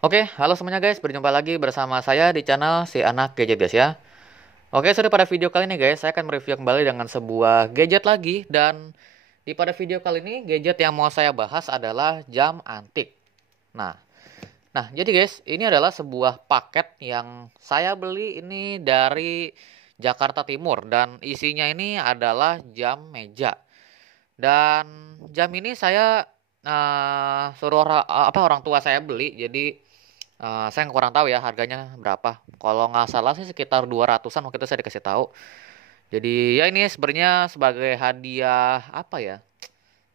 Oke, halo semuanya guys, berjumpa lagi bersama saya di channel si anak gadget guys ya. Oke, sudah pada video kali ini guys, saya akan mereview kembali dengan sebuah gadget lagi dan pada video kali ini gadget yang mau saya bahas adalah jam antik. Nah, jadi guys, ini adalah sebuah paket yang saya beli ini dari Jakarta Timur dan isinya ini adalah jam meja. Dan jam ini saya suruh orang tua saya beli, jadi saya kurang tahu ya harganya berapa. Kalau nggak salah sih sekitar 200-an waktu itu saya dikasih tahu. Jadi ya ini sebenarnya sebagai hadiah apa ya?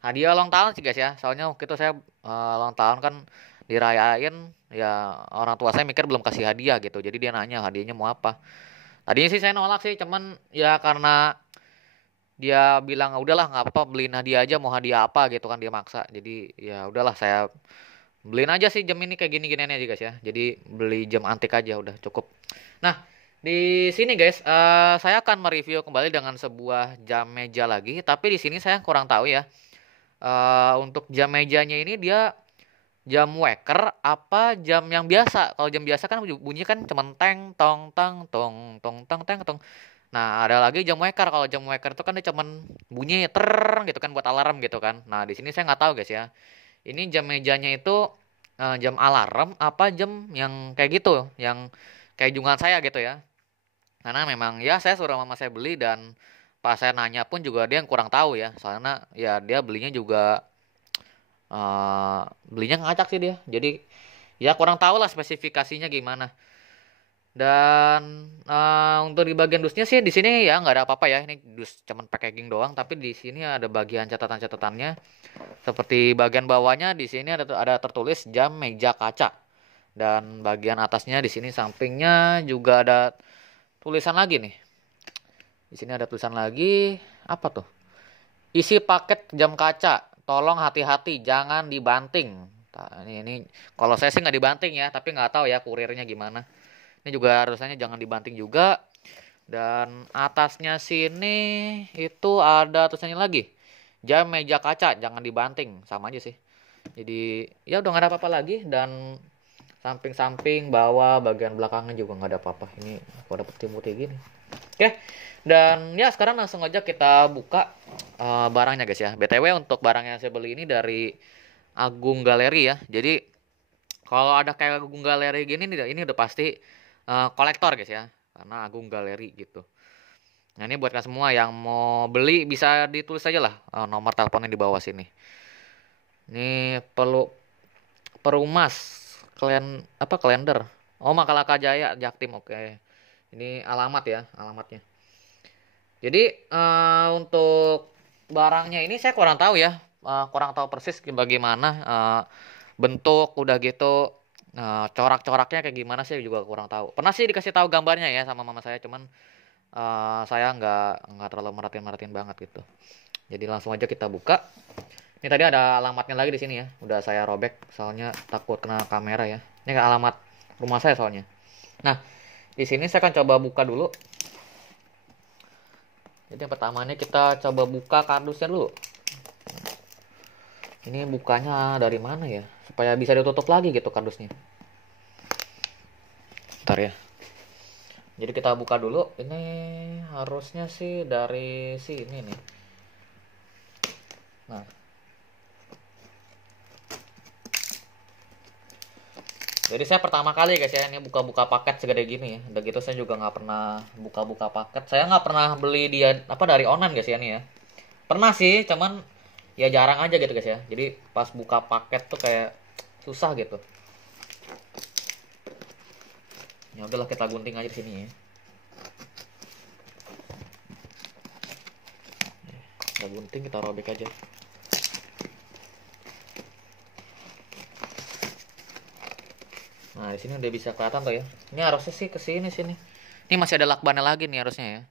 Hadiah ulang tahun sih guys ya. Soalnya waktu itu saya ulang tahun kan dirayain ya, orang tua saya mikir belum kasih hadiah gitu. Jadi dia nanya hadiahnya mau apa. Tadinya sih saya nolak sih, cuman ya karena dia bilang udahlah nggak apa-apa, beliin hadiah aja, mau hadiah apa gitu kan, dia maksa. Jadi ya udahlah, saya beliin aja sih jam ini kayak gini-ginian aja guys ya. Jadi beli jam antik aja udah cukup. Nah, di sini guys, saya akan mereview kembali dengan sebuah jam meja lagi, tapi di sini saya kurang tahu ya. Untuk jam mejanya ini dia jam waker apa jam yang biasa? Kalau jam biasa kan bunyi kan cuman teng tong tang tong tong tang teng tong. Nah, ada lagi jam waker. Kalau jam waker itu kan dia cuman bunyi ter gitu kan buat alarm gitu kan. Nah, di sini saya nggak tahu guys ya. Ini jam mejanya itu jam alarm apa jam yang kayak gitu, yang kayak jungan saya gitu ya. Karena memang ya saya suruh mama saya beli dan pas saya nanya pun juga dia yang kurang tahu ya. Soalnya ya dia belinya juga belinya ngacak sih dia. Jadi ya kurang tahu lah spesifikasinya gimana. Dan untuk di bagian dusnya sih di sini ya nggak ada apa-apa ya. Ini dus cuman packaging doang, tapi di sini ada bagian catatan-catatannya. Seperti bagian bawahnya di sini ada tertulis jam meja kaca. Dan bagian atasnya di sini sampingnya juga ada tulisan lagi nih. Di sini ada tulisan lagi, apa tuh? Isi paket jam kaca, tolong hati-hati, jangan dibanting. Nah, ini kalau saya sih nggak dibanting ya, tapi nggak tahu ya kurirnya gimana. Ini juga harusnya jangan dibanting juga. Dan atasnya sini itu ada tulisannya lagi. Jam meja kaca, jangan dibanting. Sama aja sih. Jadi ya udah nggak ada apa-apa lagi. Dan samping-samping, bawah, bagian belakangnya juga nggak ada apa-apa. Ini kok ada putih-putih gini. Oke. Dan ya sekarang langsung aja kita buka barangnya guys ya. BTW untuk barang yang saya beli ini dari Agung Galeri ya. Jadi kalau ada kayak Agung Galeri gini nih, ini udah pasti kolektor guys ya. Karena Agung Galeri gitu. Nah ini buat kalian semua yang mau beli bisa ditulis aja lah nomor teleponnya di bawah sini. Ini perlu Perumas kalender. Oh, Makalaka Jaya Jaktim, oke. Ini alamat ya, alamatnya. Jadi untuk barangnya ini saya kurang tahu ya, kurang tahu persis bagaimana bentuk udah gitu, corak-coraknya kayak gimana sih juga kurang tahu. Pernah sih dikasih tahu gambarnya ya sama mama saya, cuman saya nggak terlalu merhatiin banget gitu. Jadi langsung aja kita buka. Ini tadi ada alamatnya lagi di sini ya. Udah saya robek soalnya takut kena kamera ya. Ini alamat rumah saya soalnya. Nah, di sini saya akan coba buka dulu. Jadi yang pertamanya kita coba buka kardusnya dulu. Ini bukanya dari mana ya? Supaya bisa ditutup lagi gitu kardusnya. Bentar ya. Jadi kita buka dulu. Ini harusnya sih dari sini nih. Nah, jadi saya pertama kali guys ya ini buka-buka paket segede gini ya. Udah gitu saya juga nggak pernah buka-buka paket. Saya nggak pernah beli dia apa dari online guys ya nih ya. Pernah sih, cuman ya jarang aja gitu guys ya. Jadi pas buka paket tuh kayak susah gitu. Ya udahlah kita gunting aja di sini ya. Kita gunting, kita robek aja. Nah, di sini udah bisa kelihatan tuh ya. Ini harusnya sih ke sini sini. Ini masih ada lakbannya lagi nih harusnya ya.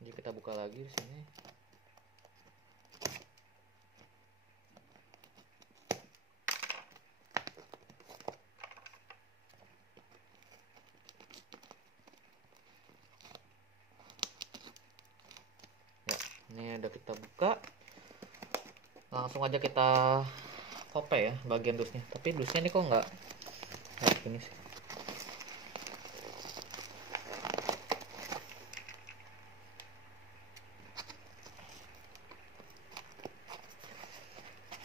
Jadi kita buka lagi di sini. Ya, ini udah kita buka. Langsung aja kita kope ya bagian dusnya. Tapi dusnya ini kok nggak Kayak gini sih.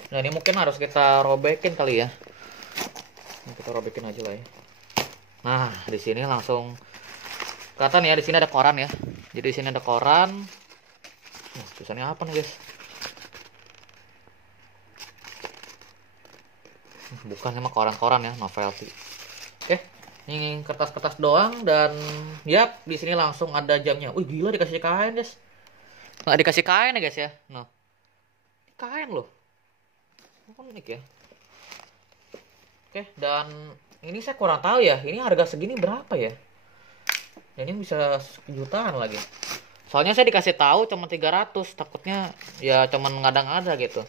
Nah ini mungkin harus kita robekin kali ya. Kita robekin aja lah ya. Nah di sini langsung kelihatan ya, di sini ada koran ya. Jadi di sini ada koran. Tulisannya apa nih guys? Bukan, emang koran-koran ya, novelty. Oke, ini kertas-kertas doang dan yap, di sini langsung ada jamnya. Wih gila, dikasih kain guys. Nggak dikasih kain ya guys ya. Nah, kain loh. Unik ya. Oke, dan ini saya kurang tahu ya, ini harga segini berapa ya? Ini bisa jutaan lagi. Soalnya saya dikasih tahu cuma 300, takutnya ya cuman ngada-ngada gitu.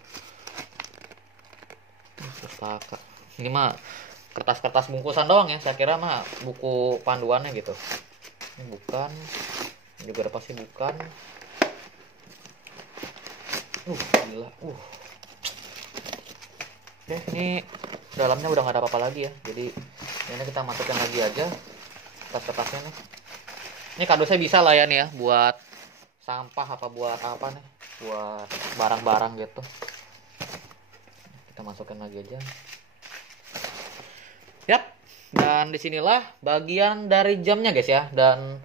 Pustaka. Ini mah kertas-kertas bungkusan doang ya. Saya kira mah buku panduannya gitu. Ini bukan. Ini juga ada pasti bukan. Gila. Oke, ini dalamnya udah nggak ada apa-apa lagi ya. Jadi ini kita masukin lagi aja kertas-kertasnya nih. Ini kardusnya bisa lah ya nih ya, buat sampah apa buat apa nih, buat barang-barang gitu. Kita masukin lagi aja. Yap. Dan disinilah bagian dari jamnya guys ya. Dan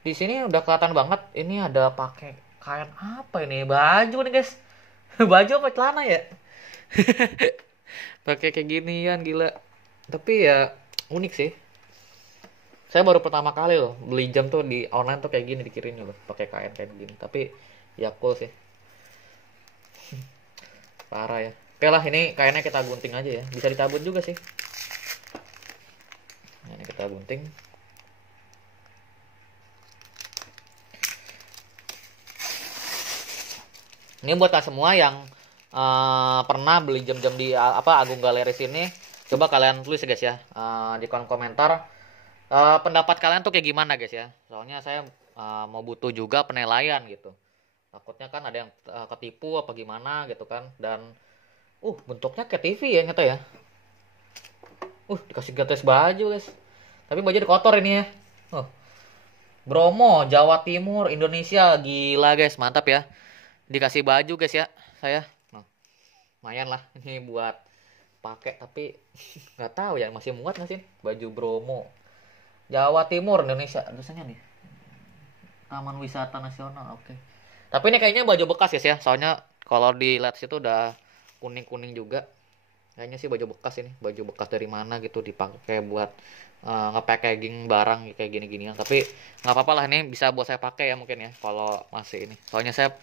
di sini udah kelihatan banget. Ini ada pakai kain apa ini? Baju nih guys. Baju apa celana ya? Pakai kayak ginian, gila. Tapi ya unik sih. Saya baru pertama kali loh beli jam tuh di online tuh kayak gini, dikirimnya loh pakai kain kayak gini. Tapi ya cool sih. Parah ya. Oke lah, ini kainnya kita gunting aja ya. Bisa dicabut juga sih. Nah, ini kita gunting. Ini buat kalian semua yang pernah beli jam-jam di Agung Galeries ini, coba kalian tulis ya guys ya, di kolom komentar pendapat kalian tuh kayak gimana guys ya. Soalnya saya mau butuh juga penilaian gitu. Takutnya kan ada yang ketipu apa gimana gitu kan. Dan bentuknya kayak TV ya nyata ya. Dikasih gratis baju guys. Tapi baju kotor ini ya. Bromo, Jawa Timur, Indonesia. Gila guys, mantap ya. Dikasih baju guys ya, saya. Lumayan lah ini buat pakai, tapi nggak tahu ya masih muat nggak sih baju Bromo. Jawa Timur, Indonesia. Tulisannya nih. Taman Wisata Nasional, oke. Tapi ini kayaknya baju bekas guys ya. Soalnya kalau dilihat situ udah kuning-kuning juga. Kayaknya sih baju bekas ini. Baju bekas dari mana gitu dipakai buat nge-packaging barang kayak gini-ginian. Tapi nggak apa-apa lah, ini bisa buat saya pakai ya mungkin ya kalau masih ini. Soalnya saya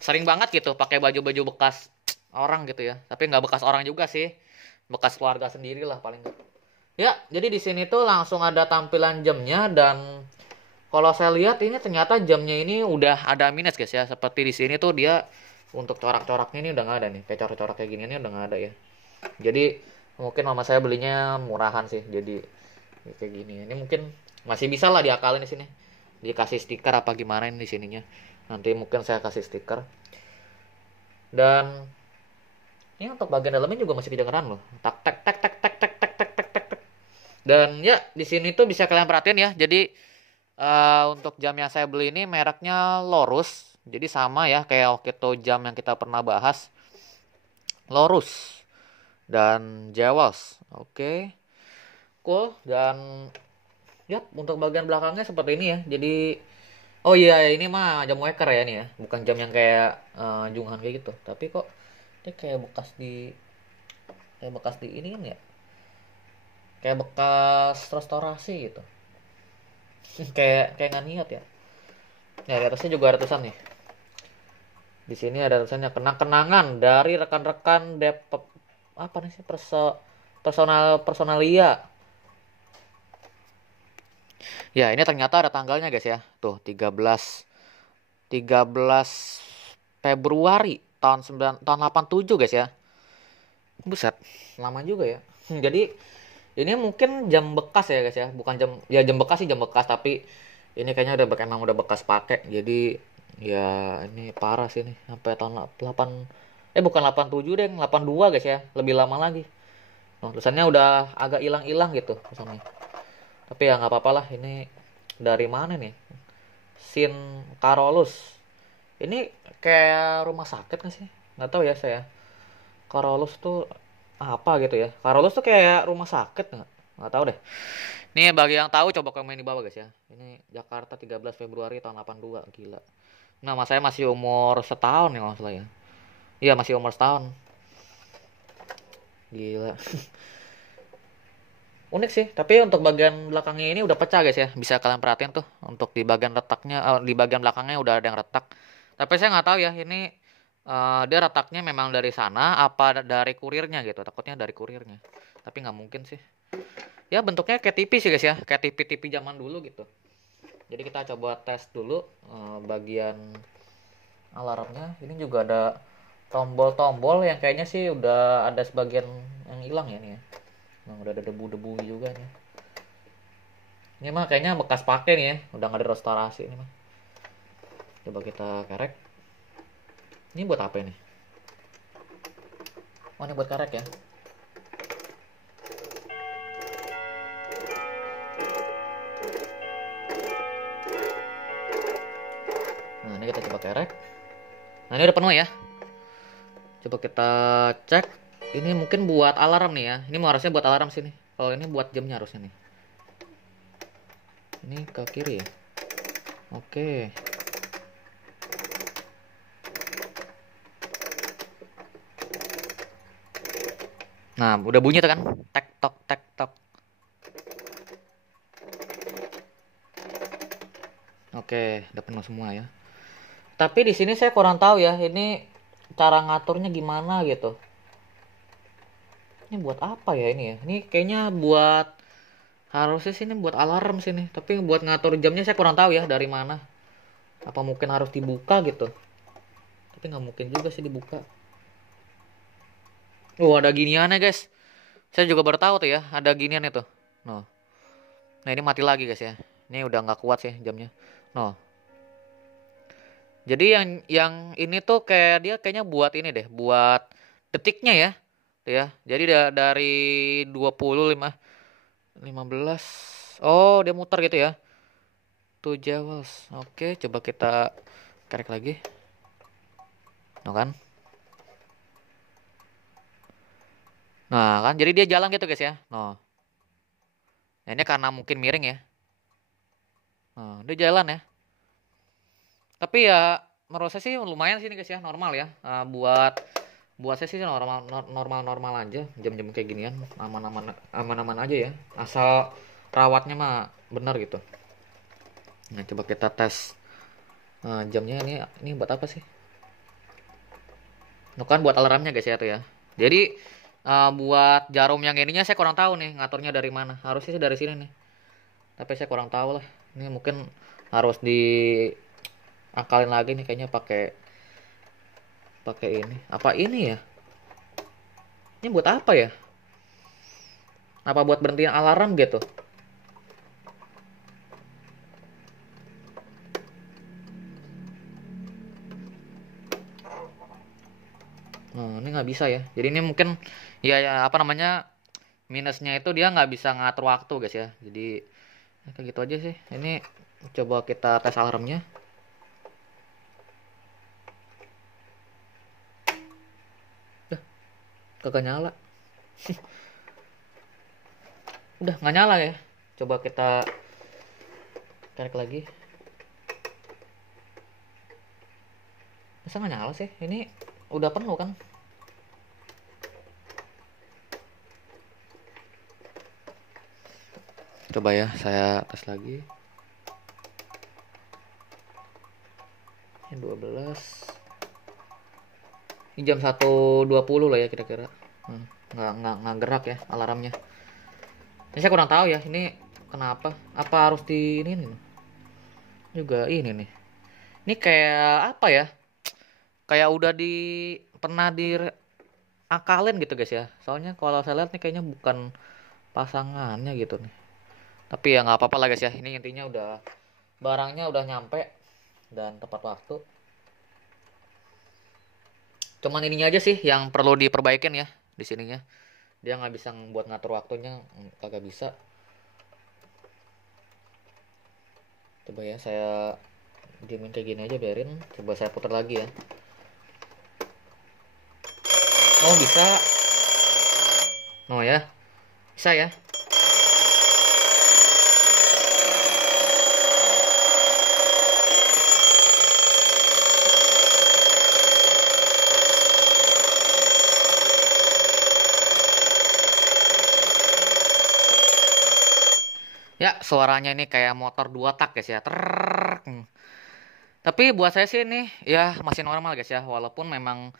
sering banget gitu pakai baju-baju bekas orang gitu ya. Tapi nggak bekas orang juga sih. Bekas keluarga sendiri lah paling nggak. Ya, jadi di sini tuh langsung ada tampilan jamnya. Dan kalau saya lihat ini ternyata jamnya ini udah ada minus guys ya. Seperti di sini tuh dia untuk corak-coraknya ini udah nggak ada nih. Kayak corak-corak kayak gini ini udah nggak ada ya. Jadi mungkin mama saya belinya murahan sih. Jadi kayak gini. Ini mungkin masih bisa lah diakalin di sini. Dikasih stiker apa gimana ini di sininya. Nanti mungkin saya kasih stiker. Dan ini untuk bagian dalamnya juga masih kedengeran loh. Tak tak tak tak tak tak tak tak tak tak. Dan ya di sini tuh bisa kalian perhatiin ya. Jadi untuk jam yang saya beli ini mereknya Lorus. Jadi sama ya kayak waktu itu jam yang kita pernah bahas. Lorus dan Jewels. Oke. Cool. Dan ya untuk bagian belakangnya seperti ini ya. Jadi oh iya, ini mah jam waker ya nih ya. Bukan jam yang kayak Junghan kayak gitu. Tapi kok ini kayak bekas di ini kan ya. Kayak bekas restorasi gitu. kayak nggak niat ya. Ya di atasnya juga ada tulisan nih. Di sini ada tulisannya kenang-kenangan dari rekan-rekan Depok apa nih sih personalia. Ya, ini ternyata ada tanggalnya guys ya. Tuh 13 Februari tahun 87 guys ya. Buset, lama juga ya. Jadi ini mungkin jam bekas ya guys ya. Bukan jam bekas sih, jam bekas, tapi ini kayaknya emang udah bekas pakai. Jadi ya ini parah sih nih. Sampai tahun 8 bukan 87 deh, 82 guys ya. Lebih lama lagi. Nah, tulisannya udah agak hilang-hilang gitu tulisannya. Tapi ya nggak apa-apa lah, ini dari mana nih? Sin Carolus. Ini kayak rumah sakit nggak sih? Nggak tahu ya saya. Carolus tuh apa gitu ya? Carolus tuh kayak rumah sakit nggak? Nggak tahu deh. Nih bagi yang tahu coba komen di bawah guys ya. Ini Jakarta 13 Februari tahun 82, gila. Nama saya masih umur setahun ya kalau nggak salah ya. Iya masih umur setahun. Gila. Unik sih, tapi untuk bagian belakangnya ini udah pecah guys ya. Bisa kalian perhatiin tuh, untuk di bagian retaknya, di bagian belakangnya udah ada yang retak. Tapi saya nggak tahu ya, ini dia retaknya memang dari sana, apa dari kurirnya gitu. Takutnya dari kurirnya. Tapi nggak mungkin sih. Ya bentuknya kayak TV sih guys ya, kayak TV-TV zaman dulu gitu. Jadi kita coba tes dulu bagian alarmnya. Ini juga ada tombol-tombol yang kayaknya sih udah ada sebagian yang hilang ya nih ya. Nah, udah ada debu-debu juga nih. Ini mah kayaknya bekas pakai nih ya, udah nggak ada restorasi ini mah. Coba kita kerek. Ini buat apa ini? Oh ini buat kerek ya. Nah ini kita coba kerek. Nah ini udah penuh ya. Coba kita cek. Ini mungkin buat alarm nih ya. Ini harusnya buat alarm sini. Kalau ini buat jamnya harusnya nih. Ini ke kiri ya. Oke. Nah, udah bunyi tuh kan? Tek tok tek tok. Oke, udah penuh semua ya. Tapi di sini saya kurang tahu ya, ini cara ngaturnya gimana gitu. Ini buat apa ya ini ya? Ini kayaknya buat harusnya sini buat alarm sini. Tapi buat ngatur jamnya saya kurang tahu ya dari mana. Apa mungkin harus dibuka gitu? Tapi nggak mungkin juga sih dibuka. Oh ada giniannya guys. Saya juga baru tahu tuh ya, ada ginian itu. No. Nah ini mati lagi guys ya. Ini udah nggak kuat sih jamnya. No. Jadi yang ini tuh kayak dia kayaknya buat ini deh, buat detiknya ya. Tuh ya. Jadi dari 25 15. Oh, dia muter gitu ya. 2 jawels. Oke, coba kita kerek lagi. No kan? Nah, kan jadi dia jalan gitu guys ya. No. Nah, ini karena mungkin miring ya. Nah, dia jalan ya. Tapi ya menurut saya sih lumayan sih nih guys ya, normal ya. Buat buat saya sih normal aja, jam-jam kayak ginian aman-aman aja ya. Asal rawatnya mah benar gitu. Nah, coba kita tes jamnya ini buat apa sih? Nah, kan buat alarmnya guys ya tuh ya. Jadi buat jarum yang ininya saya kurang tahu nih ngaturnya dari mana. Harusnya sih dari sini nih. Tapi saya kurang tahu lah. Ini mungkin harus diakalin lagi nih kayaknya pakai pakai ini. Apa ini ya? Ini buat apa ya? Apa buat berhentiin alarm gitu? Nah, ini nggak bisa ya. Jadi ini mungkin ya apa namanya minusnya itu dia nggak bisa ngatur waktu guys ya. Jadi kayak gitu aja sih. Ini coba kita tes alarmnya. Udah, kagak nyala. Udah nggak nyala ya. Coba kita cek lagi. Masa nggak nyala sih? Ini udah penuh kan? Coba ya, saya tes lagi. Ini 12. Ini jam 1.20 lah ya kira-kira. Nggak gerak ya alarmnya. Ini saya kurang tahu ya, ini kenapa? Apa harus di ini nih? Juga ini nih. Ini kayak apa ya? Kayak udah pernah diakalin gitu guys ya. Soalnya kalau saya lihat nih kayaknya bukan pasangannya gitu nih. Tapi ya nggak apa-apa lah guys ya. Ini intinya udah barangnya udah nyampe dan tepat waktu. Cuman ininya aja sih yang perlu diperbaikin ya di sininya. Dia nggak bisa buat ngatur waktunya, kagak bisa. Coba ya saya diemin kayak gini aja, biarin. Coba saya putar lagi ya. Oh bisa. Oh ya, bisa ya. Ya, suaranya ini kayak motor 2 tak guys ya. Trrrr. Tapi buat saya sih ini ya masih normal guys ya. Walaupun memang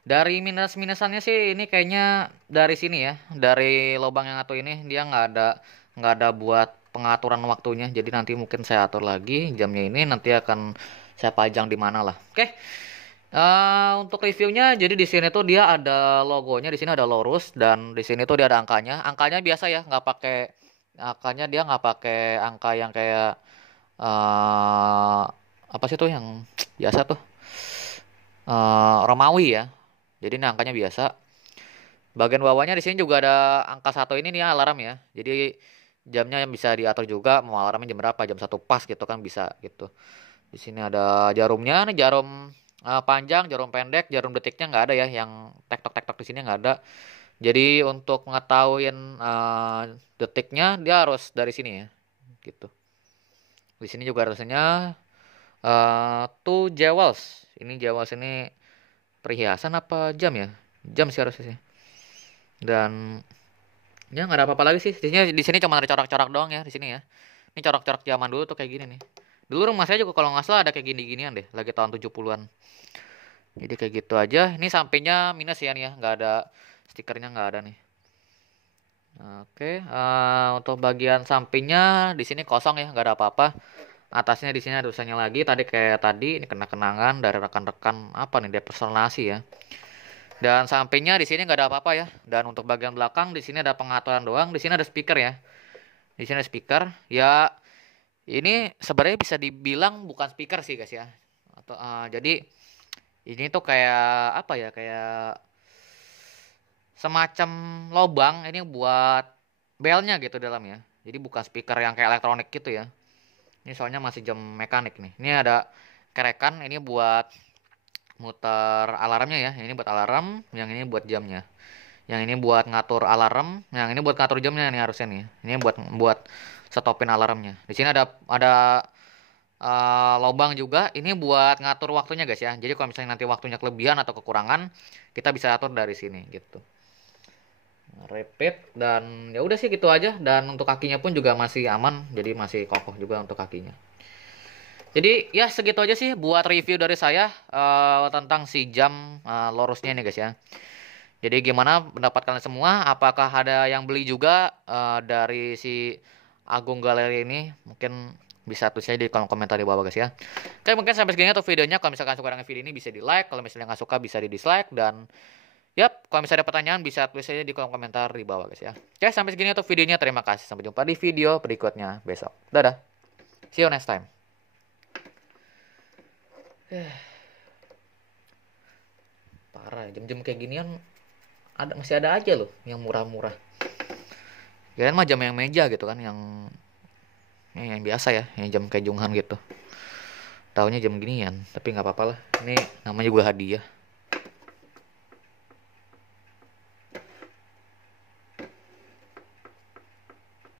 dari minus-minusannya sih ini kayaknya dari sini ya. Dari lubang yang satu ini dia nggak ada buat pengaturan waktunya. Jadi nanti mungkin saya atur lagi jamnya ini, nanti akan saya pajang di mana lah. Oke. Untuk reviewnya, jadi di sini tuh dia ada logonya, di sini ada lurus, dan di sini tuh dia ada angkanya. Angkanya biasa ya, nggak pakai angkanya, dia nggak pakai angka yang kayak eh apa sih tuh yang biasa tuh, Romawi ya. Jadi ini angkanya biasa. Bagian bawahnya di sini juga ada angka satu, ini nih alarm ya. Jadi jamnya yang bisa diatur juga, mau alarmnya jam berapa, jam satu pas gitu kan bisa gitu. Di sini ada jarumnya, nih jarum panjang, jarum pendek, jarum detiknya nggak ada ya, yang tektok-tektok di sini nggak ada. Jadi untuk ngetahuin detiknya dia harus dari sini ya, gitu. Di sini juga rasanya tuh jewels. Ini jewels ini perhiasan apa jam ya? Jam sih harusnya sih. Dan ya nggak ada apa-apa lagi sih. Di sini cuma ada corak-corak doang ya di sini ya. Ini corak-corak zaman dulu tuh kayak gini nih. Dulu rumah saya juga kalau nggak salah ada kayak gini-ginian deh, lagi tahun 70-an. Jadi kayak gitu aja. Ini sampingnya minus ya nih ya, nggak ada stikernya, nggak ada nih. Oke, untuk bagian sampingnya di sini kosong ya, nggak ada apa-apa. Atasnya di sini ada tulisannya lagi. Tadi kayak tadi ini kena kenangan dari rekan-rekan apa nih, depersonasi ya. Dan sampingnya di sini nggak ada apa-apa ya. Dan untuk bagian belakang di sini ada pengaturan doang. Di sini ada speaker ya. Di sini ada speaker. Ya, ini sebenarnya bisa dibilang bukan speaker sih guys ya. Atau jadi ini tuh kayak apa ya? Kayak semacam lobang ini buat belnya gitu dalamnya. Jadi bukan speaker yang kayak elektronik gitu ya. Ini soalnya masih jam mekanik nih. Ini ada kerekan, ini buat muter alarmnya ya. Ini buat alarm, yang ini buat jamnya. Yang ini buat ngatur alarm, yang ini buat ngatur jamnya nih harusnya nih. Ini buat buat stopin alarmnya. Di sini ada lubang juga. Ini buat ngatur waktunya guys ya. Jadi kalau misalnya nanti waktunya kelebihan atau kekurangan, kita bisa atur dari sini gitu. Repeat, dan ya udah sih gitu aja. Dan untuk kakinya pun juga masih aman, jadi masih kokoh juga untuk kakinya. Jadi ya segitu aja sih buat review dari saya tentang si jam Lorusnya ini guys ya. Jadi gimana pendapat kalian semua? Apakah ada yang beli juga dari si Agung Galeri ini? Mungkin bisa tulis aja di kolom komentar di bawah guys ya. Oke, mungkin sampai segini untuk videonya. Kalau misalkan suka dengan video ini bisa di like, kalau misalnya nggak suka bisa di dislike, dan yap, kalau misalnya ada pertanyaan bisa tulis aja di kolom komentar di bawah guys ya. Oke, sampai segini untuk videonya. Terima kasih. Sampai jumpa di video berikutnya besok. Dadah. See you next time. Parah, jam-jam kayak ginian masih ada aja loh yang murah-murah. Kirain mah jam yang meja gitu kan, yang biasa ya, yang jam kayak Junghan gitu. Taunya jam ginian, tapi nggak apa-apa lah. Ini namanya juga hadiah.